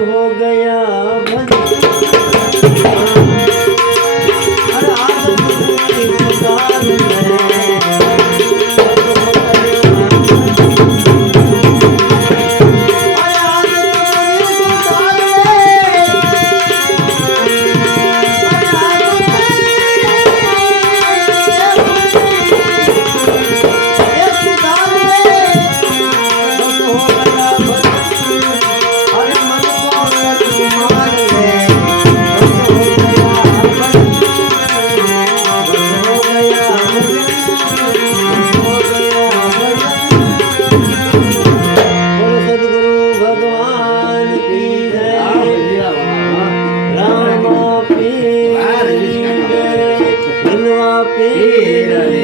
हो गया भन Yeah.